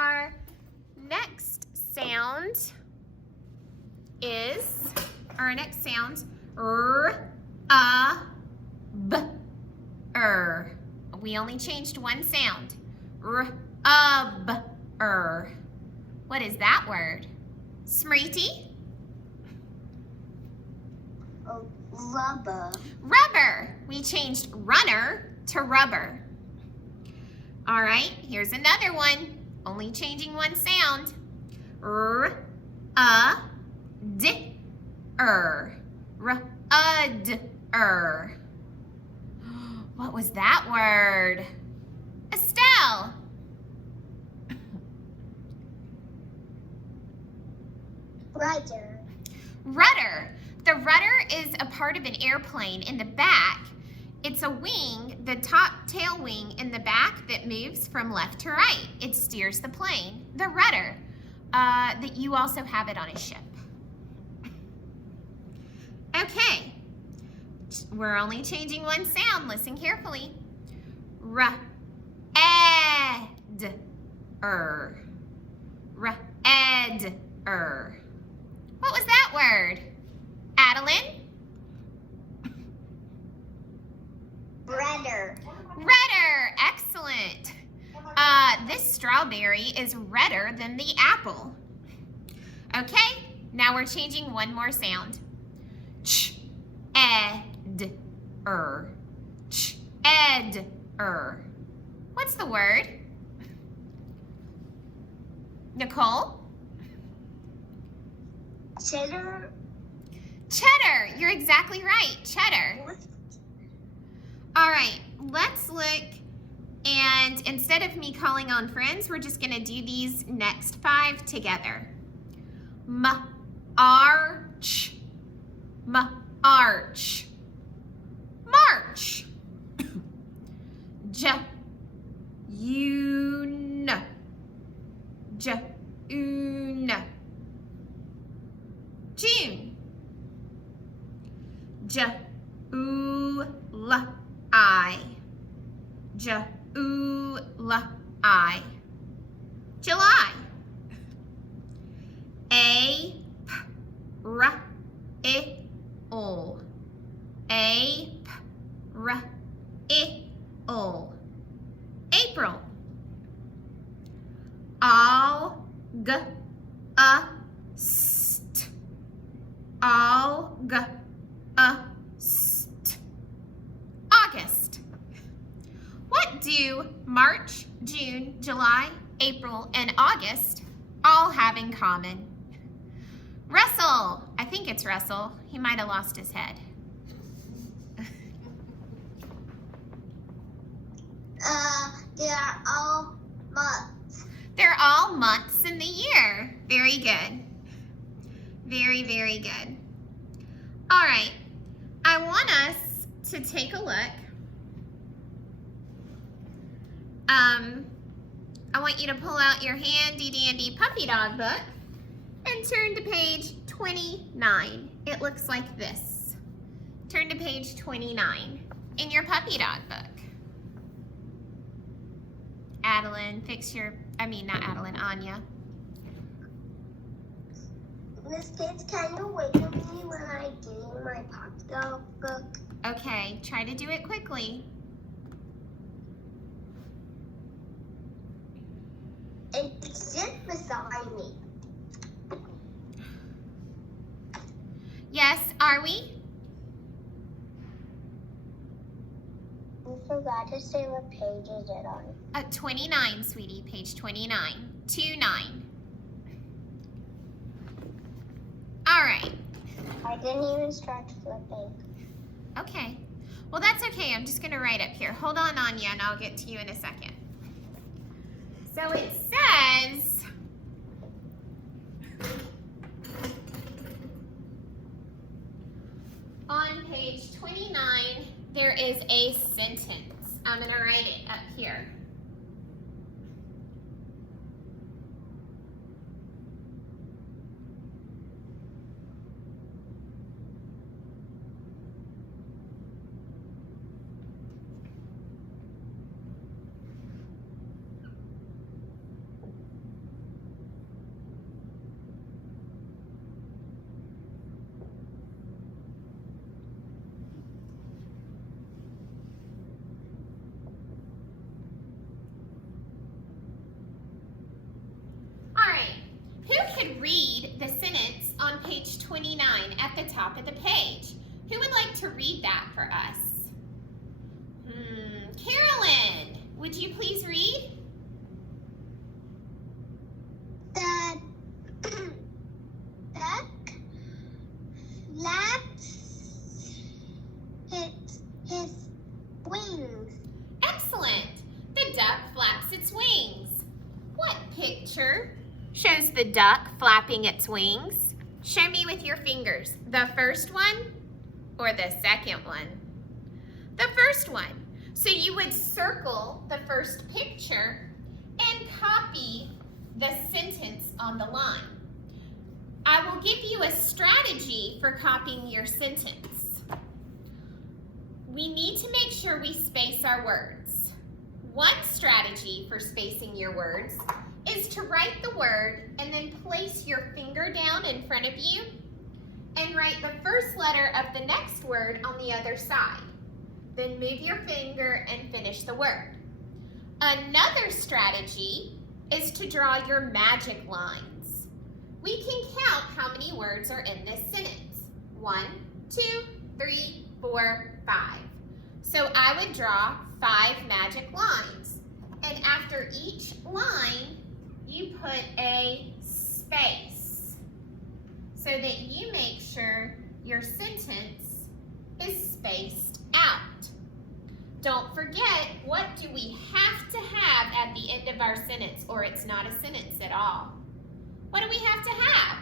our next sound is, our next sound, b. We only changed one sound. What is that word? Smriti? Rubber. Rubber. We changed runner to rubber. All right, here's another one. Only changing one sound. Rudder. What was that word? Estelle. Rudder. Rudder. The rudder is a part of an airplane in the back. It's a wing, the top tail wing in the back that moves from left to right. It steers the plane, the rudder. That you also have it on a ship. Okay, we're only changing one sound. Listen carefully. Rudder. What was that word? Adeline? Redder. Redder, excellent. This strawberry is redder than the apple. Okay, now we're changing one more sound. Ch-ed-er. Ch-ed-er. What's the word? Nicole? Cheddar. Cheddar, you're exactly right, cheddar. All right, let's look, and instead of me calling on friends, we're just gonna do these next 5 together. M-arch, m-arch, march. J-un, J-un, June. J-u-l-I, J-u-l-I, July. A-p-r-I-l, A-p-r-I-l, April. August, August, August. What do March, June, July, April, and August all have in common? Russell. I think it's Russell. He might have lost his head. They are all months. They're all months in the year. Very good. Very, very good. All right. I want us to take a look. I want you to pull out your handy dandy puppy dog book and turn to page 29. It looks like this. Turn to page 29 in your puppy dog book. Adeline, not Adeline, Anya. Miss Kids, can you wait for me when I get in my puppy dog book? Okay, try to do it quickly. It's just beside me. Yes, are we? You forgot to say what page is it on. 29, sweetie, page 29. 29. All right. I didn't even start flipping. Okay. Well, that's okay. I'm just going to write up here. Hold on, Anya, and I'll get to you in a second. So it says, on page 29, there is a sentence. I'm going to write it up here. could read the sentence on page 29 at the top of the page? Who would like to read that for us? Carolyn, would you please read? The duck flaps his wings. Excellent. The duck flaps its wings. What picture shows the duck flapping its wings? Show me with your fingers. The first one or the second one? The first one. So you would circle the first picture and copy the sentence on the line. I will give you a strategy for copying your sentence. We need to make sure we space our words. One strategy for spacing your words is to write the word and then place your finger down in front of you and write the first letter of the next word on the other side. Then move your finger and finish the word. Another strategy is to draw your magic lines. We can count how many words are in this sentence. 1, 2, 3, 4, 5. So I would draw 5 magic lines. And after each line, you put a space so that you make sure your sentence is spaced out. Don't forget, what do we have to have at the end of our sentence, or it's not a sentence at all? What do we have to have?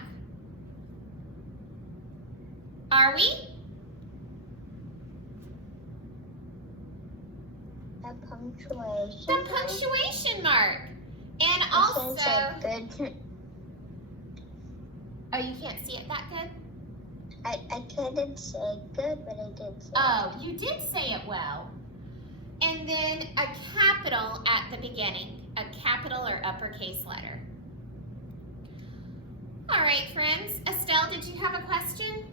Are we? The punctuation. The punctuation mark. And also, Good. oh, you can't see it that good? I couldn't say good, but I did say Oh, you did say it well. And then a capital at the beginning, a capital or uppercase letter. All right, friends. Estelle, did you have a question?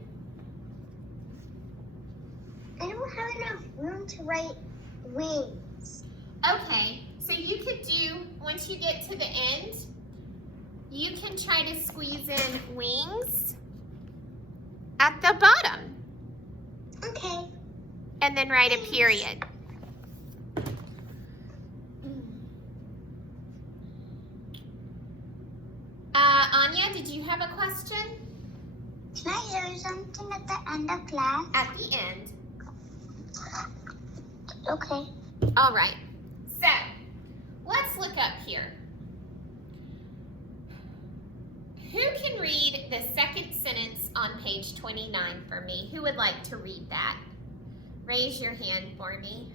I don't have enough room to write wings. Okay, so you could do, once you get to the end, you can try to squeeze in wings at the bottom. Okay. And then write a period. Anya, did you have a question? Can I do something at the end of class? At the end. Okay. All right, so let's look up here. Who can read the second sentence on page 29 for me? Who would like to read that? Raise your hand for me.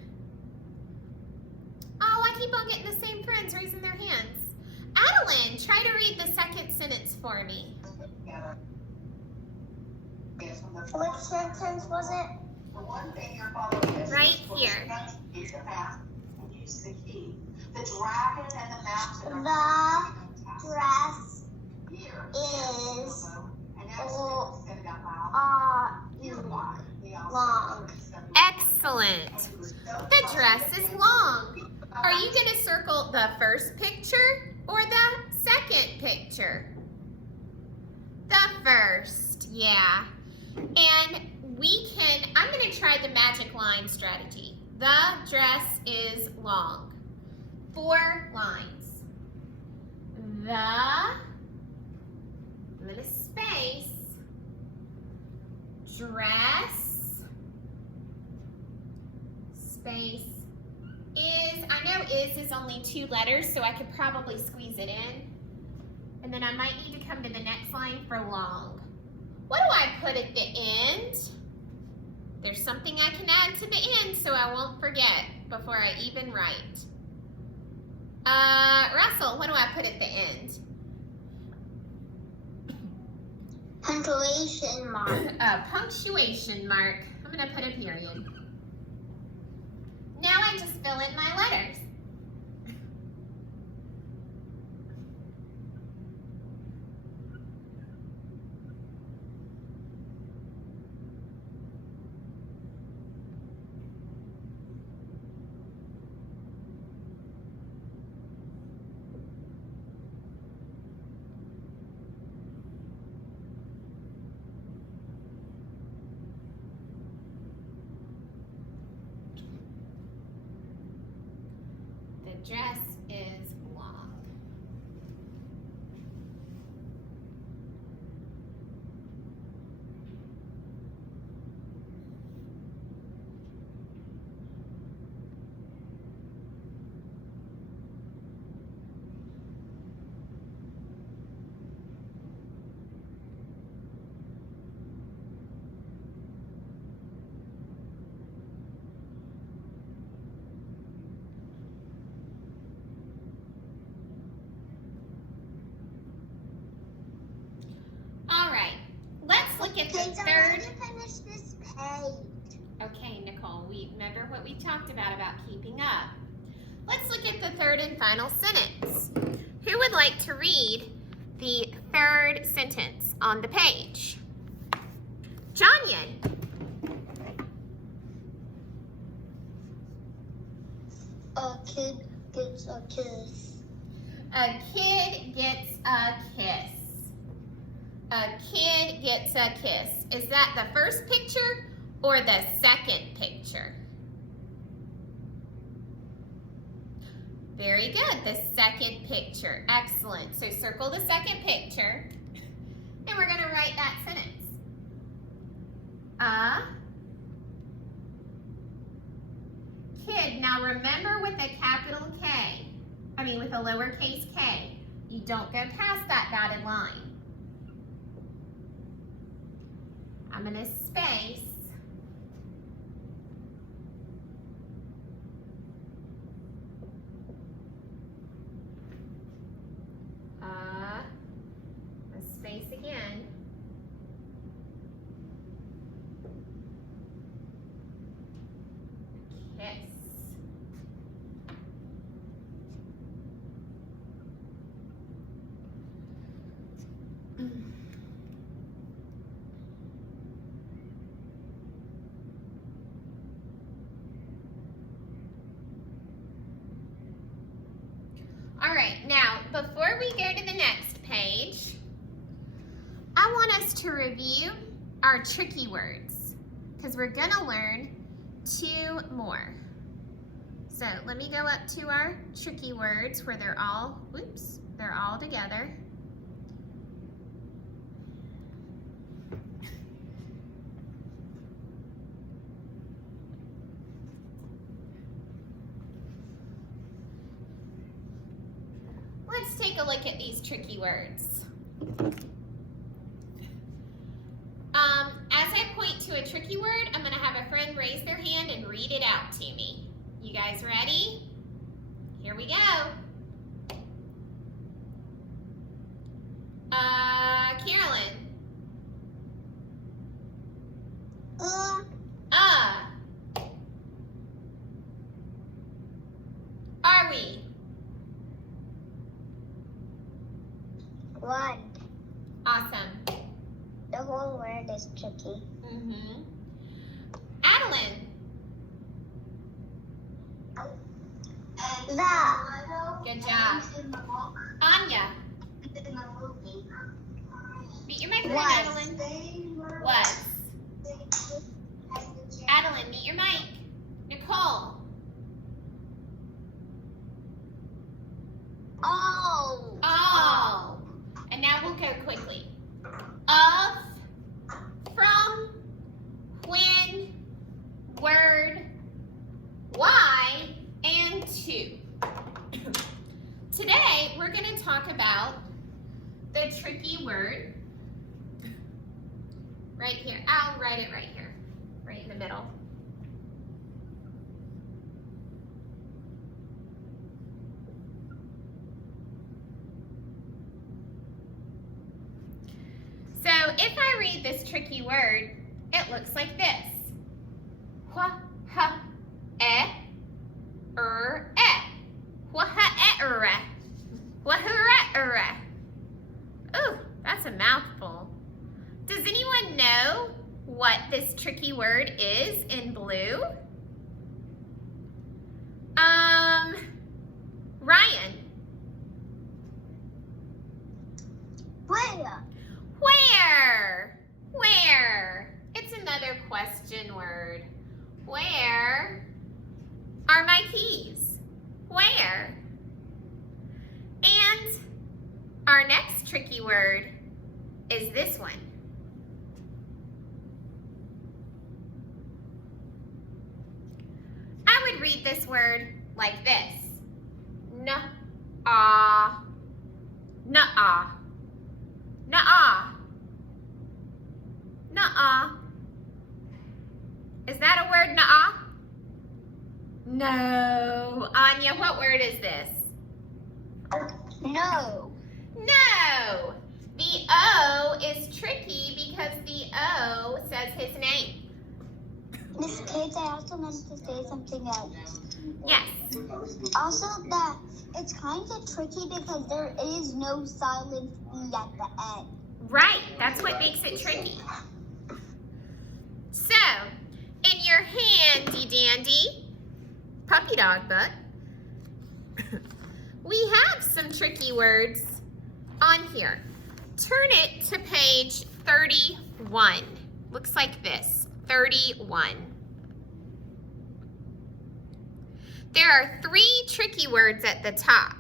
Oh, I keep on getting the same friends raising their hands. Adeline, try to read the second sentence for me. What sentence was it? Right here. The dress is long. Excellent. The dress is long. Are you going to circle the first picture or the second picture? The first, yeah. And I'm going to try the magic line strategy. The dress is long. 4 lines. The, little space, dress, space, is, I know is only 2 letters, so I could probably squeeze it in. And then I might need to come to the next line for long. What do I put at the end? There's something I can add to the end so I won't forget before I even write. Russell, what do I put at the end? Punctuation mark. A punctuation mark. I'm going to put a period. Now I just fill in my letters. dress is long. All right, let's look at the Kids, I third. want to finish this page. Okay, Nicole, we remember what we talked about keeping up. Let's look at the third and final sentence. Who would like to read the third sentence on the page? Jonyan. A kid gets a kiss. A kid gets a kiss. A kid gets a kiss. Is that the first picture or the second picture? Very good, the second picture. Excellent. So circle the second picture, and we're going to write that sentence. A kid. Now remember with a capital K, with a lowercase k, you don't go past that dotted line. I'm going to space. A space again. Kiss. All right, now before we go to the next page, I want us to review our tricky words because we're going to learn 2 more. So let me go up to our tricky words where they're all together. Let's take a look at these tricky words. As I point to a tricky word, I'm going to have a friend raise their hand and read it out to me. You guys ready? Here we go. Carolyn. Are we? 1. Awesome. The whole word is tricky. Adeline. The. Good job. Anya. Meet your microphone, Adeline. Was. Adeline, meet your mic. Nicole. Oh. All. And now we'll go quickly. Of, from, when, word, why, and to. Today, we're going to talk about the tricky word right here. I'll write it right here, right in the middle. So if I read this tricky word, it looks like this. Hwa, ha, eh, eh. Hwa, ha, eh, Hwa, ha, ooh, that's a mouthful. Does anyone know what this tricky word is in blue? Ryan. Where? Where? It's another question word. Where are my keys? Where? Our next tricky word is this one. I would read this word like this. Nuh-ah. Nuh-ah. Nuh-ah. Nuh-ah. Is that a word, nuh-ah? No. Anya, what word is this? No. No. The O is tricky because the O says his name. Miss Kids, I also meant to say something else. Yes. Also that it's kind of tricky because there is no silent E at the end. Right. That's what makes it tricky. So, in your handy dandy puppy dog book, we have some tricky words on here. Turn it to page 31. Looks like this, 31. There are 3 tricky words at the top.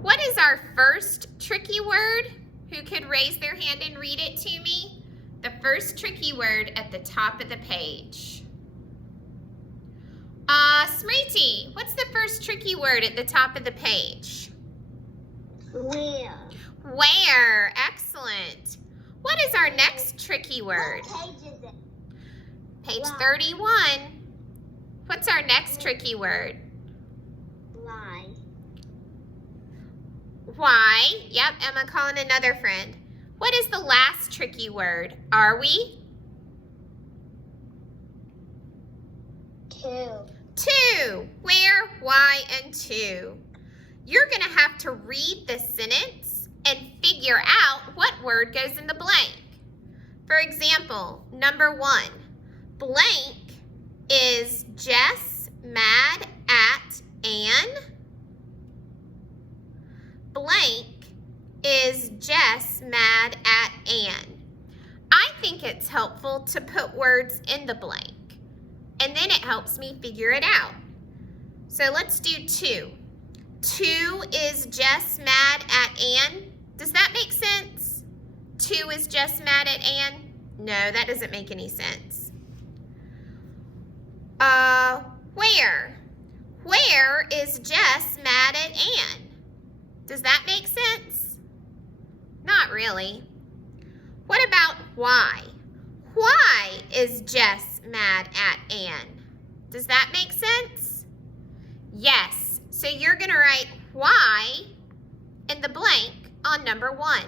What is our first tricky word? Who could raise their hand and read it to me? The first tricky word at the top of the page. Smriti, what's the first tricky word at the top of the page? Where? Where. Excellent. What is our next tricky word? What page is it? Page Why? 31. What's our next tricky word? Why? Why. Yep, Emma calling another friend. What is the last tricky word? Are we? 2. 2. Where, why, and to. You're going to have to read the sentence and figure out what word goes in the blank. For example, number 1. Blank is Jess mad at Anne? Blank is Jess mad at Anne? I think it's helpful to put words in the blank, and then it helps me figure it out. So let's do 2. 2 is Jess mad at Anne. Does that make sense? 2 is Jess mad at Anne? No, that doesn't make any sense. Where? Where is Jess mad at Anne? Does that make sense? Not really. What about why? Why is Jess mad at Anne? Does that make sense? Yes. So you're going to write why in the blank on number 1.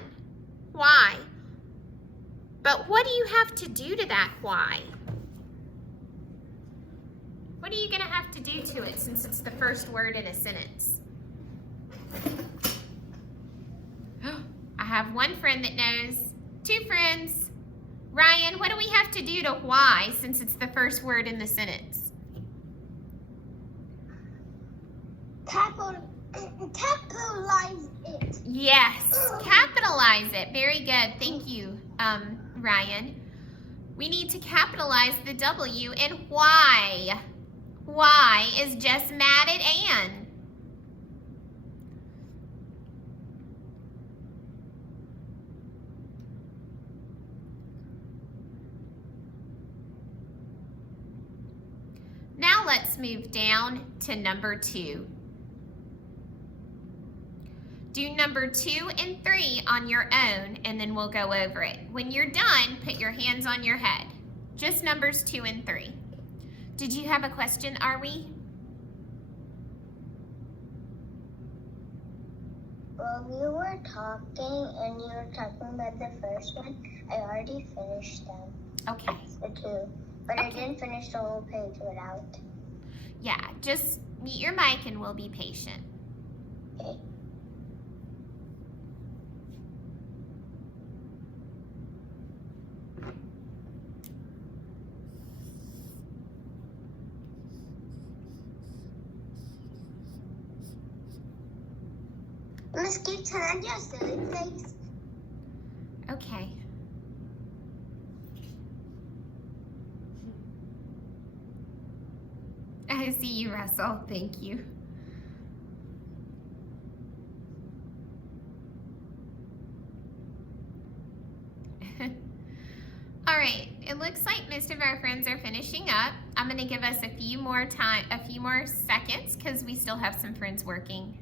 Why? But what do you have to do to that why? What are you going to have to do to it since it's the first word in a sentence? I have one friend that knows. 2 friends. Ryan, what do we have to do to why since it's the first word in the sentence? Capitalize it. Yes, capitalize it. Very good. Thank you, Ryan. We need to capitalize the W in why. Why is Jess mad at Anne? Now let's move down to number 2. Do number 2 and 3 on your own, and then we'll go over it. When you're done, put your hands on your head. Just numbers 2 and 3. Did you have a question, are we? Well, we were talking and you were talking about the first one. I already finished them. Okay. The 2. But I didn't finish the whole page without. Yeah, just mute your mic and we'll be patient. Okay. Let's keep turning your silly face. Okay. I see you, Russell. Thank you. All right, it looks like most of our friends are finishing up. I'm gonna give us a few more seconds because we still have some friends working.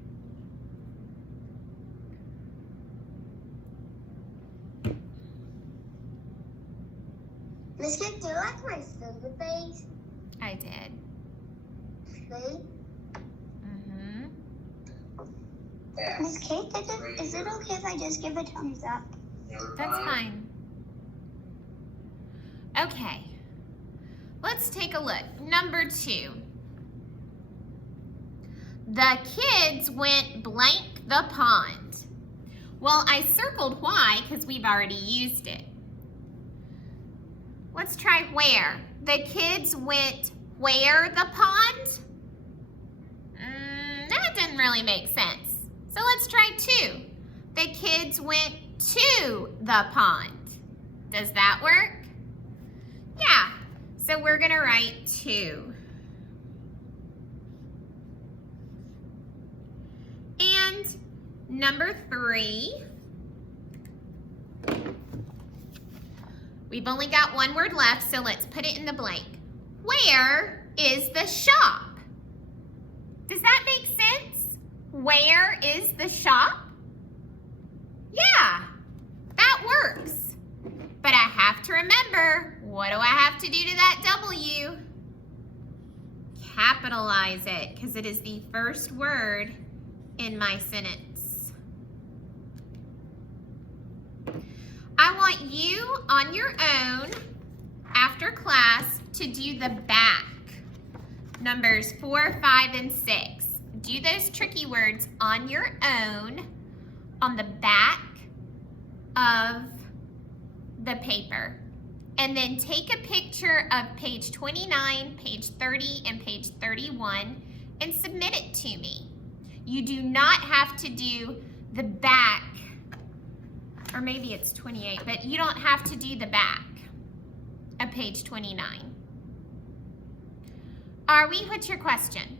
Miss Kate, do you like my silver face? I did. See? Mm-hmm. Miss Kate, is it okay if I just give a thumbs up? That's fine. Okay, let's take a look. Number 2. The kids went blank the pond. Well, I circled why because we've already used it. Let's try where. The kids went where the pond? That didn't really make sense. So let's try 2. The kids went to the pond. Does that work? Yeah, so we're gonna write 2. And number 3, we've only got one word left, so let's put it in the blank. Where is the shop? Does that make sense? Where is the shop? Yeah, that works. But I have to remember, what do I have to do to that W? Capitalize it, because it is the first word in my sentence. I want you on your own, after class, to do the back. Numbers 4, 5, and 6. Do those tricky words on your own on the back of the paper. And then take a picture of page 29, page 30, and page 31 and submit it to me. You do not have to do the back, or maybe it's 28, but you don't have to do the back of page 29. Are we? What's your question?